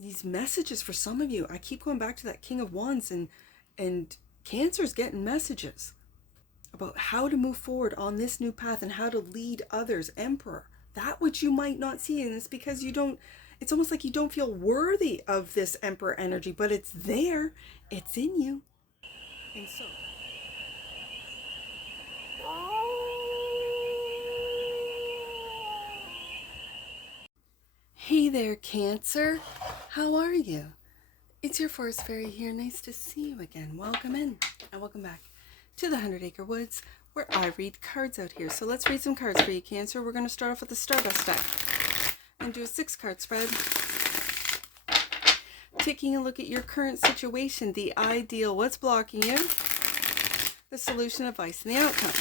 these messages for some of you. I keep going back to that King of Wands, and Cancer's getting messages about how to move forward on this new path and how to lead others. Emperor, that which you might not see, and it's because you don't, it's almost like you don't feel worthy of this Emperor energy, but it's there, it's in you. And so hey there, Cancer, how are you? It's your forest fairy here. Nice to see you again. Welcome in and welcome back to the 100 Acre Woods, where I read cards out here. So let's read some cards for you, Cancer. We're going to start off with the Stardust deck and do a 6-card spread, taking a look at your current situation, the ideal, what's blocking you, the solution, advice, and the outcome.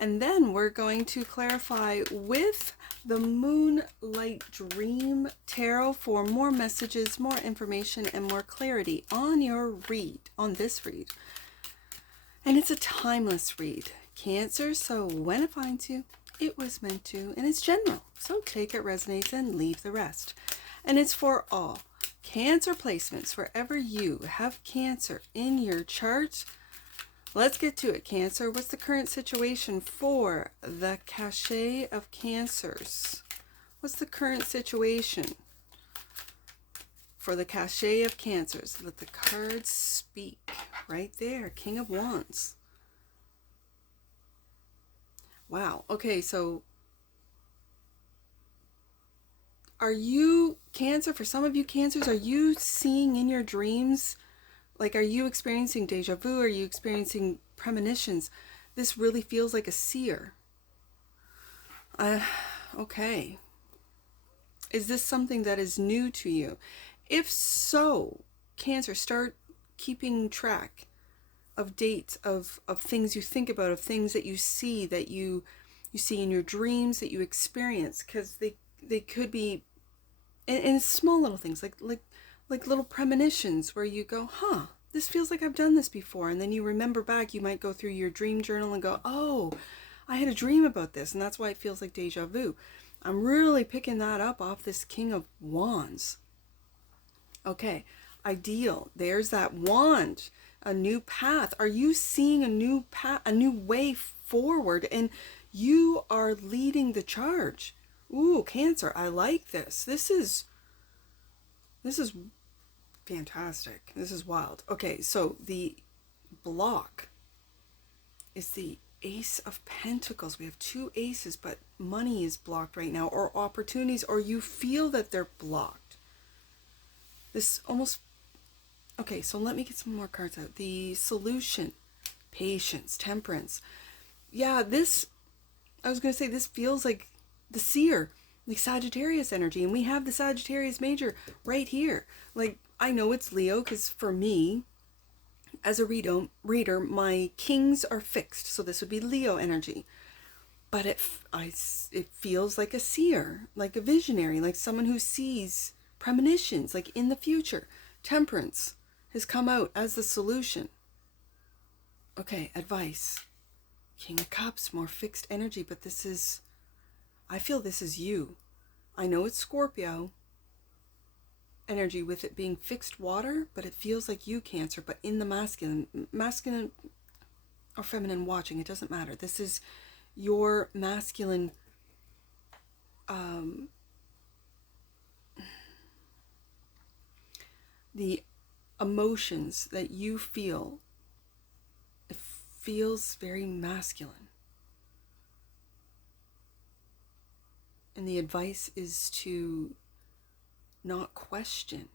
And then we're going to clarify with the Moonlight Dream Tarot for more messages, more information, and more clarity on your read, on this read. And it's a timeless read, Cancer, so when it finds you, it was meant to, and it's general, so take it resonates and leave the rest. And it's for all Cancer placements, wherever you have Cancer in your chart. Let's get to it, Cancer. What's the current situation for the cachet of Cancers? What's the current situation for the cachet of Cancers? Let the cards speak. Right there, King of Wands. Wow. Okay, so are you, Cancer, for some of you Cancers, are you seeing in your dreams, like, are you experiencing deja vu? Are you experiencing premonitions? This really feels like a seer. Okay. Is this something that is new to you? If so, Cancer, start keeping track of dates, of things you think about, of things that you see see in your dreams, that you experience, because they could be in small little things, like little premonitions where you go, huh, this feels like I've done this before. And then you remember back, you might go through your dream journal and go, oh, I had a dream about this. And that's why it feels like deja vu. I'm really picking that up off this King of Wands. Okay, ideal. There's that wand, a new path. Are you seeing a new path, a new way forward? And you are leading the charge. Ooh, Cancer, I like this. This is fantastic. This is wild. Okay, so the block is the Ace of Pentacles. We have 2 aces, but money is blocked right now, or opportunities, or you feel that they're blocked. This almost... Okay, so let me get some more cards out. The solution, patience, temperance. Yeah, this... I was going to say, this feels like the seer, like Sagittarius energy, and we have the Sagittarius major right here. Like, I know it's Leo, because for me, as a reader, my kings are fixed, so this would be Leo energy. But it feels like a seer, like a visionary, like someone who sees premonitions, like in the future. Temperance has come out as the solution. Okay, advice. King of Cups, more fixed energy, but this is... I feel this is you. I know it's Scorpio energy with it being fixed water, but it feels like you, Cancer, but in the masculine or feminine watching, it doesn't matter. This is your masculine the emotions that you feel. It feels very masculine. And the advice is to not question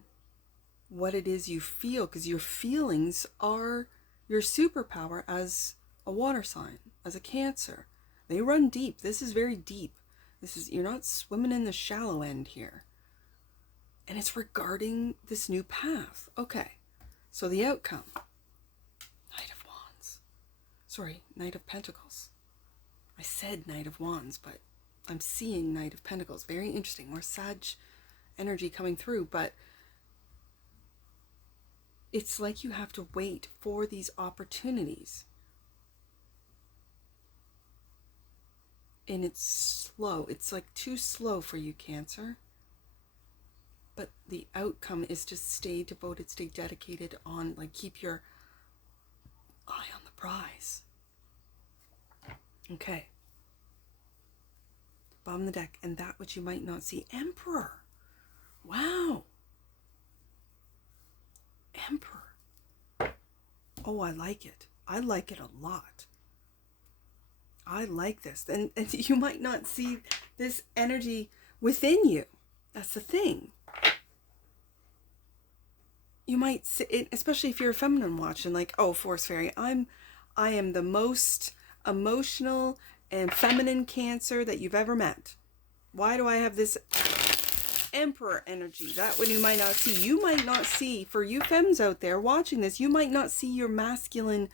what it is you feel, because your feelings are your superpower as a water sign, as a Cancer. They run deep. This is very deep. This is, you're not swimming in the shallow end here. And it's regarding this new path. Okay, so the outcome. Knight of Wands. Sorry, Knight of Pentacles. I said Knight of Wands, but I'm seeing Knight of Pentacles. Very interesting. More Sag energy coming through, but it's like you have to wait for these opportunities. And it's slow. It's like too slow for you, Cancer. But the outcome is to stay devoted, stay dedicated on, like, keep your eye on the prize. Okay. Bottom of the deck, and that which you might not see. Emperor. Wow. Emperor. Oh, I like it. I like it a lot. I like this. And you might not see this energy within you. That's the thing. You might see it, especially if you're a feminine watching, like, oh, Force Fairy, I am the most emotional and feminine Cancer that you've ever met. Why do I have this Emperor energy? That one you might not see. You might not see, for you femmes out there watching this, you might not see your masculine,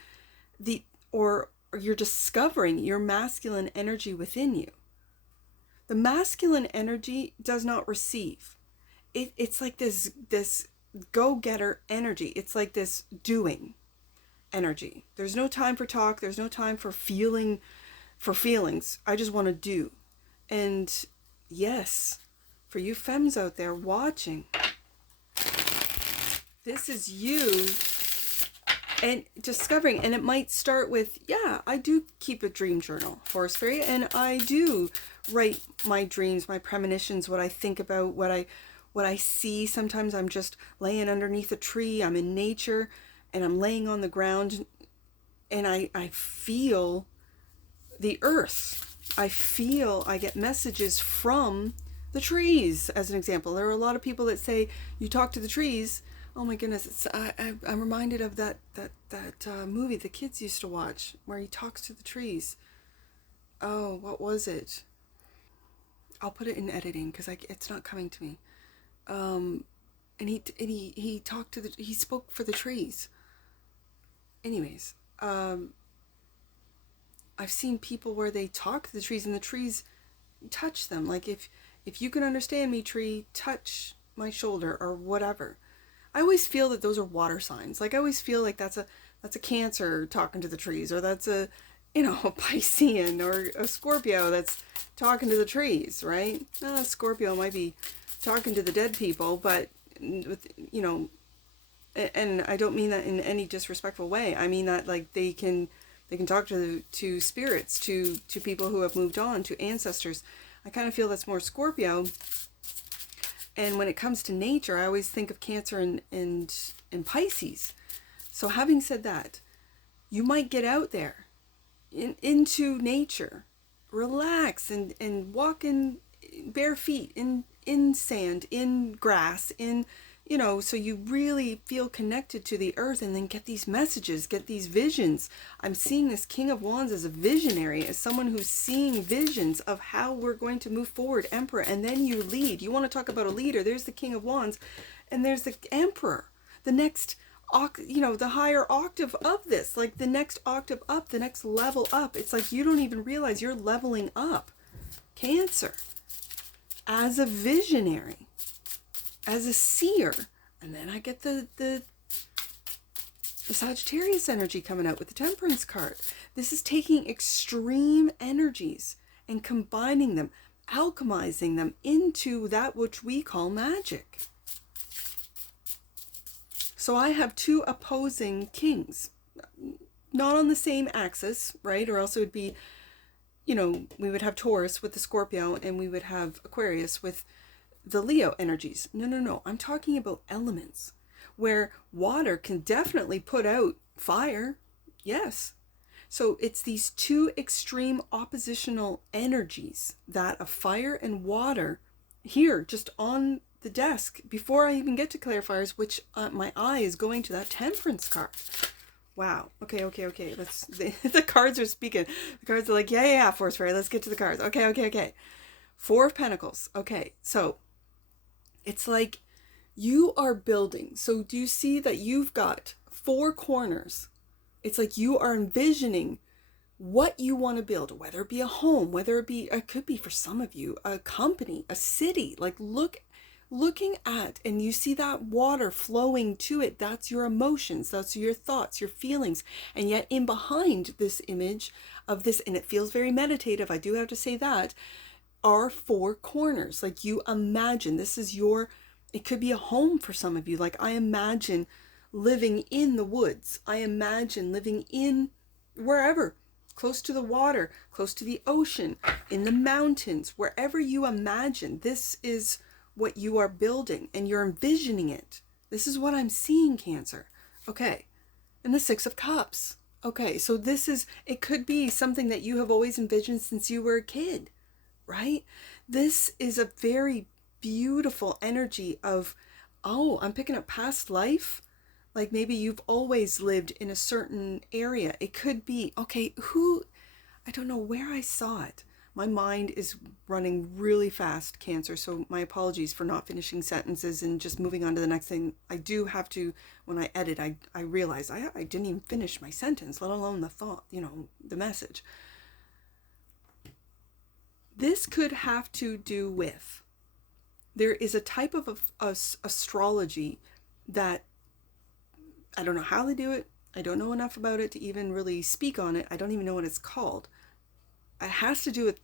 or you're discovering your masculine energy within you. The masculine energy does not receive. It's like this go-getter energy. It's like this doing energy. There's no time for talk. There's no time for feelings. I just want to do. And yes, for you femmes out there watching, this is you and discovering. And it might start with, yeah, I do keep a dream journal, Force Fairy, and I do write my dreams, my premonitions, what I think about, what I see. Sometimes I'm just laying underneath a tree, I'm in nature, and I'm laying on the ground, and I feel the earth. I get messages from the trees, as an example. There are a lot of people that say, you talk to the trees. Oh my goodness, I'm reminded of that movie the kids used to watch, where he talks to the trees. Oh, what was it? I'll put it in editing, because it's not coming to me. And he talked to he spoke for the trees. Anyways, I've seen people where they talk to the trees and the trees touch them. Like, if you can understand me, tree, touch my shoulder or whatever. I always feel that those are water signs. Like, I always feel like that's a Cancer talking to the trees, or that's a Piscean or a Scorpio that's talking to the trees, right? Scorpio might be talking to the dead people, but with, and I don't mean that in any disrespectful way. I mean that, like, they can talk to spirits, to people who have moved on, to ancestors. I kind of feel that's more Scorpio. And when it comes to nature, I always think of Cancer and Pisces. So having said that, you might get out there into nature, relax and walk in bare feet, in sand, in grass, so you really feel connected to the earth, and then get these messages, get these visions. I'm seeing this King of Wands as a visionary, as someone who's seeing visions of how we're going to move forward, Emperor, and then you lead. You want to talk about a leader, there's the King of Wands, and there's the Emperor, the next, the higher octave of this, like the next octave up, the next level up. It's like you don't even realize you're leveling up, Cancer, as a visionary, as a seer. And then I get the Sagittarius energy coming out with the Temperance card. This is taking extreme energies and combining them, alchemizing them into that which we call magic. So I have two opposing kings, not on the same axis, right? Or else it would be, we would have Taurus with the Scorpio, and we would have Aquarius with the Leo energies. No. I'm talking about elements, where water can definitely put out fire. Yes. So it's these two extreme oppositional energies, that of fire and water, here just on the desk before I even get to clarifiers, which my eye is going to that Temperance card. Wow. Okay. Let's. The cards are speaking. The cards are like, yeah, Force Fairy. Let's get to the cards. Okay. Four of Pentacles. Okay, so it's like you are building. So do you see that you've got four corners? It's like you are envisioning what you want to build, whether it be a home, whether it could be for some of you, a company, a city. Like looking at, and you see that water flowing to it. That's your emotions, that's your thoughts, your feelings. And yet in behind this image of this, and it feels very meditative, I do have to say that, are four corners. Like you imagine, this is your It could be a home for some of you. Like, I imagine living in the woods. I imagine living in wherever, close to the water, close to the ocean, in the mountains, wherever you imagine. This is what you are building, and you're envisioning it. This is what I'm seeing, Cancer. Okay. And the Six of Cups. Okay, so it could be something that you have always envisioned since you were a kid, right? This is a very beautiful energy of, oh, I'm picking up past life. Like, maybe you've always lived in a certain area. It could be, okay, I don't know where I saw it. My mind is running really fast, Cancer, so my apologies for not finishing sentences and just moving on to the next thing. I do have to, when I edit, I realize I didn't even finish my sentence, let alone the thought, the message. This could have to do with, there is a type of astrology that, I don't know how they do it. I don't know enough about it to even really speak on it. I don't even know what it's called. It has to do with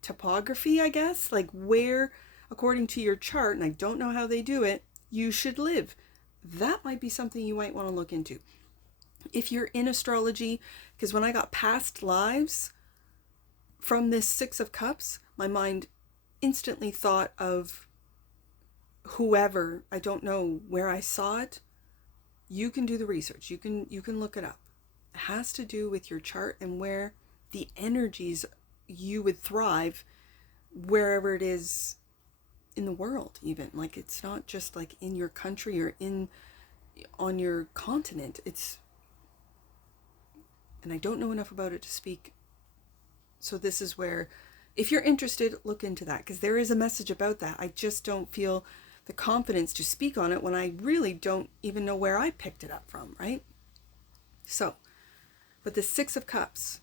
topography, I guess, like where, according to your chart, and I don't know how they do it, you should live. That might be something you might want to look into. If you're in astrology, because when I got past lives from this Six of Cups, my mind instantly thought of whoever, I don't know where I saw it. You can do the research. You can look it up. It has to do with your chart and where the energies you would thrive wherever it is in the world, even. Like, it's not just like in your country or on your continent. And I don't know enough about it to speak. So this is where, if you're interested, look into that, because there is a message about that. I just don't feel the confidence to speak on it when I really don't even know where I picked it up from, right? So, but the Six of Cups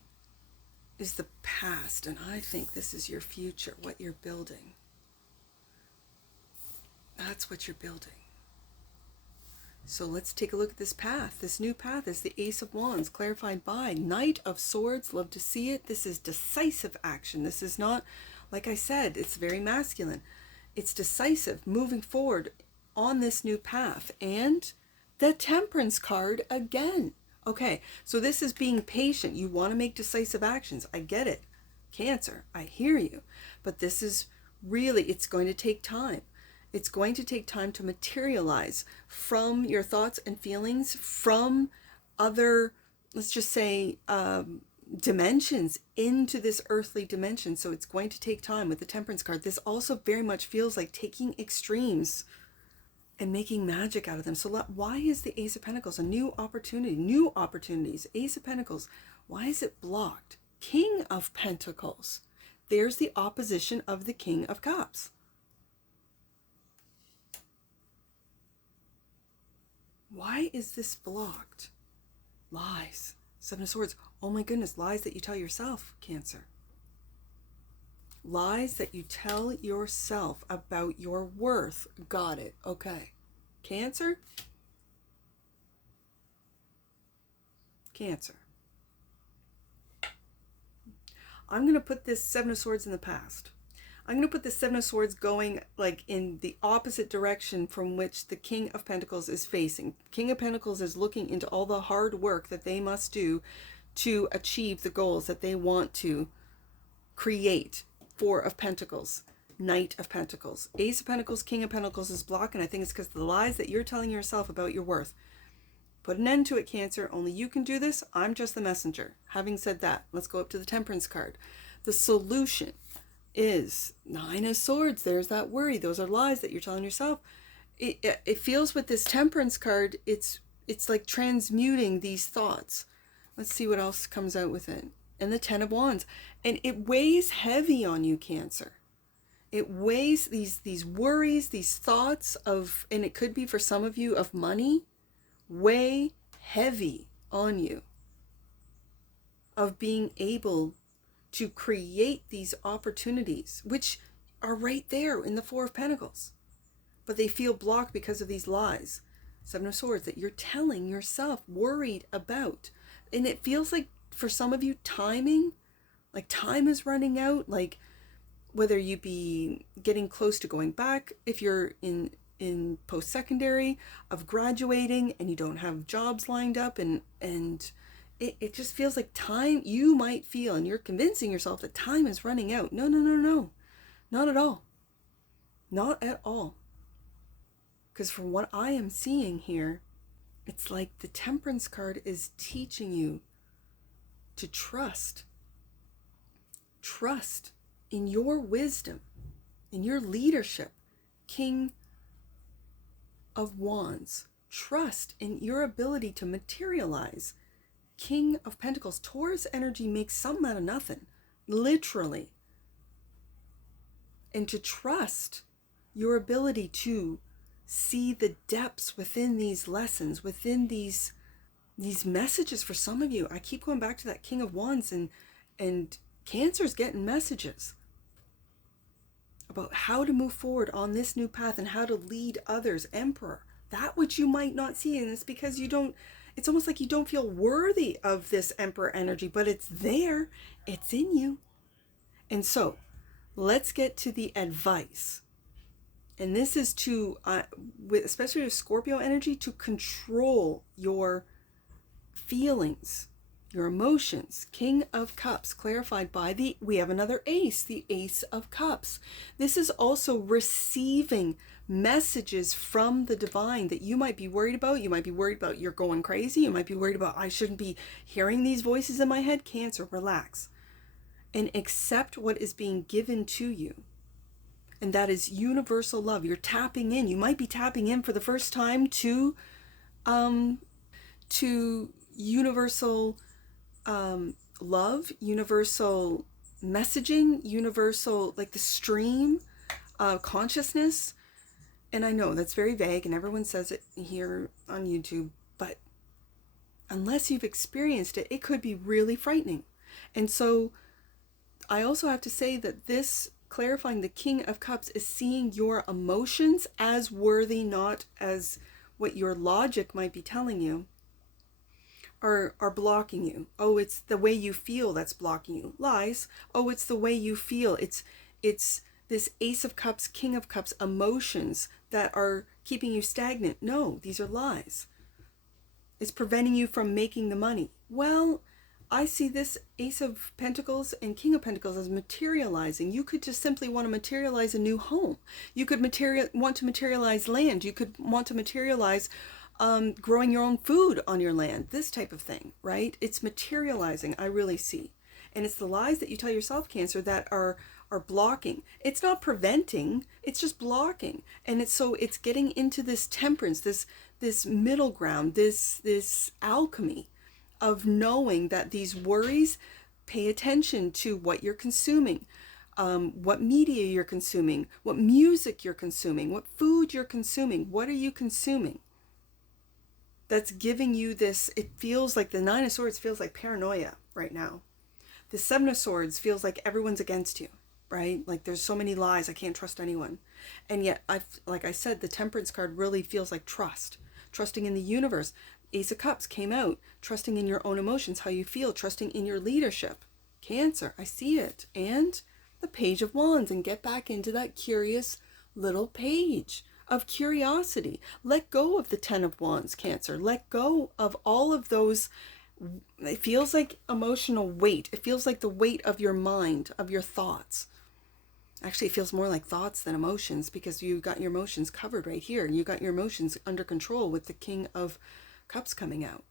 is the past, and I think this is your future, what you're building. That's what you're building. So let's take a look at this path. This new path is the Ace of Wands, clarified by Knight of Swords. Love to see it. This is decisive action. This is not, like I said, it's very masculine. It's decisive, moving forward on this new path. And the Temperance card again. Okay, so this is being patient. You want to make decisive actions. I get it. Cancer, I hear you. But this is really, it's going to take time. It's going to take time to materialize from your thoughts and feelings, from other, let's just say, dimensions into this earthly dimension. So it's going to take time with the Temperance card. This also very much feels like taking extremes and making magic out of them. So why is the Ace of Pentacles a new opportunity? New opportunities. Ace of Pentacles. Why is it blocked? King of Pentacles. There's the opposition of the King of Cups. Why is this blocked? Lies. Seven of Swords. Oh my goodness, lies that you tell yourself, Cancer. Lies that you tell yourself about your worth. Got it. Okay. Cancer? Cancer. I'm going to put this Seven of Swords in the past. I'm going to put the Seven of Swords going like in the opposite direction from which the King of Pentacles is facing. King of Pentacles is looking into all the hard work that they must do to achieve the goals that they want to create. Four of Pentacles, Knight of Pentacles. Ace of Pentacles, King of Pentacles is blocked, and I think it's because of the lies that you're telling yourself about your worth. Put an end to it, Cancer. Only you can do this. I'm just the messenger. Having said that, let's go up to the Temperance card. The solution is Nine of Swords. There's that worry. Those are lies that you're telling yourself. It feels with this Temperance card, it's like transmuting these thoughts. Let's see what else comes out with it. And the Ten of Wands. And it weighs heavy on you, Cancer. It weighs these worries, these thoughts of, and it could be for some of you, of money, weigh heavy on you. Of being able to create these opportunities, which are right there in the Four of Pentacles. But they feel blocked because of these lies. Seven of Swords that you're telling yourself, worried about. And it feels like for some of you, timing, like time is running out, like whether you be getting close to going back, if you're in in post-secondary, of graduating, and you don't have jobs lined up, and it just feels like time, you might feel, and you're convincing yourself that time is running out. No, no, no, no, not at all. Not at all. Because from what I am seeing here, it's like the Temperance card is teaching you to trust. Trust in your wisdom, in your leadership. King of Wands. Trust in your ability to materialize. King of Pentacles. Taurus energy makes something out of nothing. Literally. And to trust your ability to see the depths within these lessons, within these messages. For some of you, I keep going back to that King of Wands, and Cancer's getting messages about how to move forward on this new path and how to lead others. Emperor, that which you might not see, and it's because you don't, it's almost like you don't feel worthy of this Emperor energy, but it's there, it's in you. And so let's get to the advice. And this is to, especially with Scorpio energy, to control your feelings, your emotions. King of Cups, clarified by we have another ace, the Ace of Cups. This is also receiving messages from the divine that you might be worried about. You might be worried about you're going crazy. You might be worried about, I shouldn't be hearing these voices in my head. Cancer, relax and accept what is being given to you. And that is universal love. You're tapping in. You might be tapping in for the first time to universal love, universal messaging, universal, like the stream consciousness. And I know that's very vague and everyone says it here on YouTube, but unless you've experienced it, it could be really frightening. And so I also have to say that this clarifying the King of Cups is seeing your emotions as worthy, not as what your logic might be telling you are blocking you. Oh, it's the way you feel that's blocking you. Lies. Oh, it's the way you feel. It's this Ace of Cups, King of Cups emotions that are keeping you stagnant. No, these are lies. It's preventing you from making the money. Well, I see this Ace of Pentacles and King of Pentacles as materializing. You could just simply want to materialize a new home. You could want to materialize land. You could want to materialize growing your own food on your land. This type of thing, right? It's materializing, I really see. And it's the lies that you tell yourself, Cancer, that are blocking. It's not preventing, it's just blocking. And it's getting into this temperance, this middle ground, this alchemy of knowing that these worries, pay attention to what you're consuming, what media you're consuming, what music you're consuming, what food you're consuming. What are you consuming? That's giving you this, it feels like the Nine of Swords feels like paranoia right now. The Seven of Swords feels like everyone's against you, right? Like there's so many lies, I can't trust anyone. And yet, like I said, the Temperance card really feels like trust. Trusting in the universe. Ace of Cups came out, trusting in your own emotions, how you feel, trusting in your leadership. Cancer, I see it. And the Page of Wands, and get back into that curious little page of curiosity. Let go of the Ten of Wands, Cancer. Let go of all of those. It feels like emotional weight. It feels like the weight of your mind, of your thoughts. Actually, it feels more like thoughts than emotions, because you got your emotions covered right here. You got your emotions under control with the King of Cups coming out.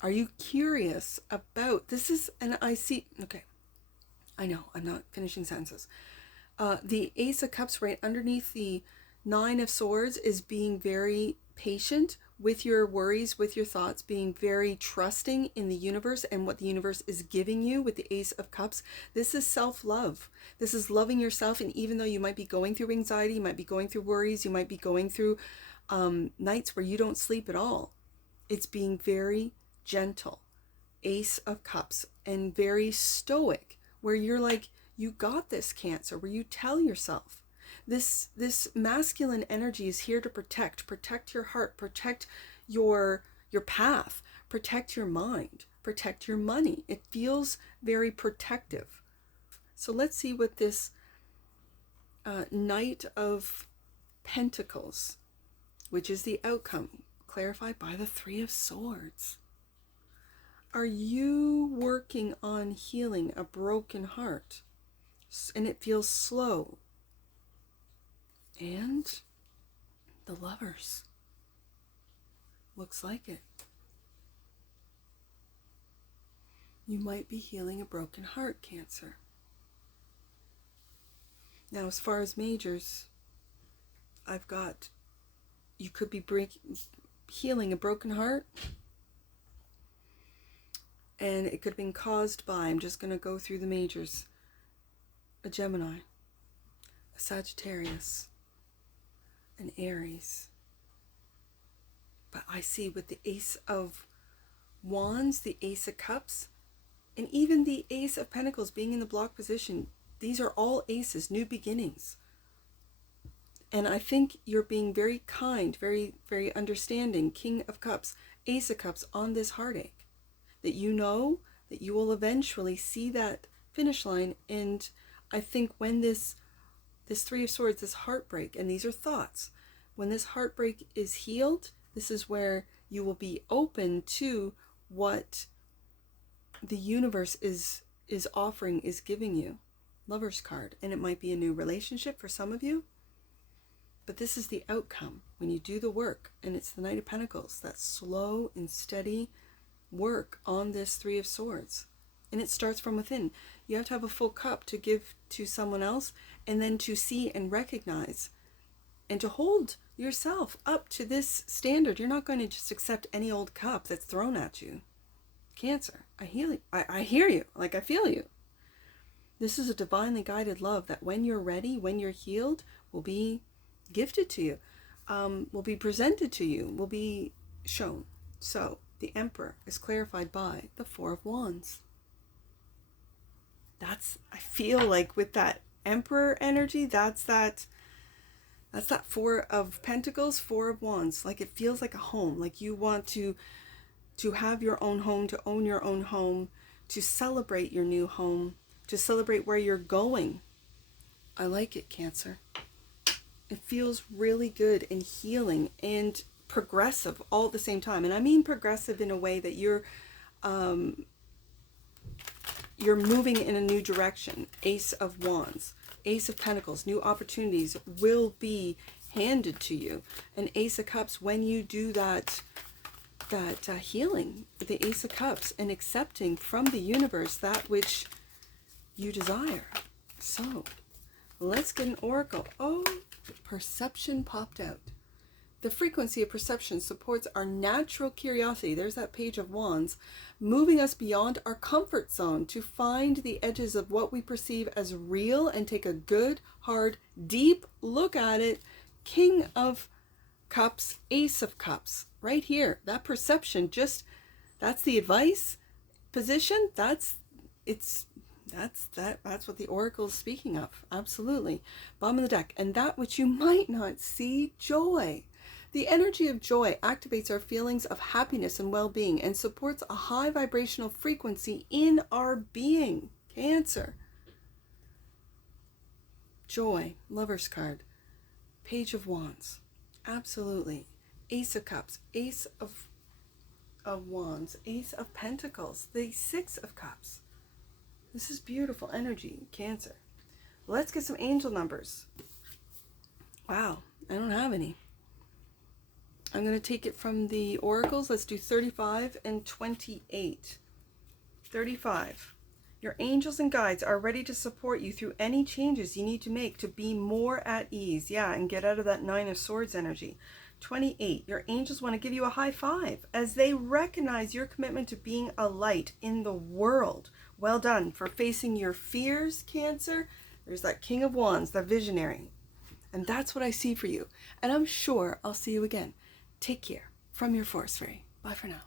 Are you curious about this? And I see, okay, I know I'm not finishing sentences. The Ace of Cups right underneath the Nine of Swords is being very patient with your worries, with your thoughts, being very trusting in the universe and what the universe is giving you with the Ace of Cups. This is self-love. This is loving yourself. And even though you might be going through anxiety, you might be going through worries, you might be going through nights where you don't sleep at all, it's being very gentle. Ace of Cups, and very stoic, where you're like, you got this, Cancer, where you tell yourself this masculine energy is here to protect your heart, protect your path, protect your mind, protect your money. It feels very protective. So let's see what this Knight of Pentacles, which is the outcome, clarified by the Three of Swords. Are you working on healing a broken heart? And it feels slow. And the Lovers. Looks like it. You might be healing a broken heart, Cancer. Now, as far as majors, I've got, you could be healing a broken heart. And it could have been caused by, I'm just going to go through the majors, a Gemini, a Sagittarius, an Aries. But I see with the Ace of Wands, the Ace of Cups, and even the Ace of Pentacles being in the block position, these are all aces, new beginnings. And I think you're being very kind, very, very understanding. King of Cups, Ace of Cups on this heartache. That you know that you will eventually see that finish line. And I think when this Three of Swords, this heartbreak, and these are thoughts, when this heartbreak is healed, this is where you will be open to what the universe is offering, is giving you. Lover's card. And it might be a new relationship for some of you. But this is the outcome when you do the work. And it's the Knight of Pentacles. That slow and steady work on this Three of Swords. And it starts from within. You have to have a full cup to give to someone else. And then to see and recognize. And to hold yourself up to this standard. You're not going to just accept any old cup that's thrown at you. Cancer. I hear you. Like I feel you. This is a divinely guided love that when you're ready, when you're healed, will be gifted to you, will be presented to you, will be shown. So the Emperor is clarified by the Four of Wands. I feel like with that Emperor energy, that's that Four of Pentacles, Four of Wands. Like it feels like a home. Like you want to have your own home, to own your own home, to celebrate your new home, to celebrate where you're going. I like it, Cancer. It feels really good and healing and progressive all at the same time. And I mean progressive in a way that you're moving in a new direction. Ace of Wands, Ace of Pentacles, new opportunities will be handed to you. And Ace of Cups, when you do that healing, the Ace of Cups, and accepting from the universe that which you desire. So let's get an oracle. Oh, perception popped out. The frequency of perception supports our natural curiosity. There's that Page of Wands, moving us beyond our comfort zone to find the edges of what we perceive as real and take a good, hard, deep look at it. King of Cups, Ace of Cups, right here. That perception, that's the advice position. That's what the oracle is speaking of. Absolutely. Bottom of the deck. And that which you might not see, joy. The energy of joy activates our feelings of happiness and well-being and supports a high vibrational frequency in our being. Cancer. Joy. Lover's card. Page of Wands. Absolutely. Ace of Cups. Ace of Wands. Ace of Pentacles. The Six of Cups. This is beautiful energy, Cancer. Let's get some angel numbers. Wow, I don't have any. I'm going to take it from the oracles. Let's do 35 and 28. 35. Your angels and guides are ready to support you through any changes you need to make to be more at ease. Yeah, and get out of that Nine of Swords energy. 28. Your angels want to give you a high five as they recognize your commitment to being a light in the world. Well done for facing your fears, Cancer. There's that King of Wands, the visionary. And that's what I see for you. And I'm sure I'll see you again. Take care. From your Forest Fairy. Bye for now.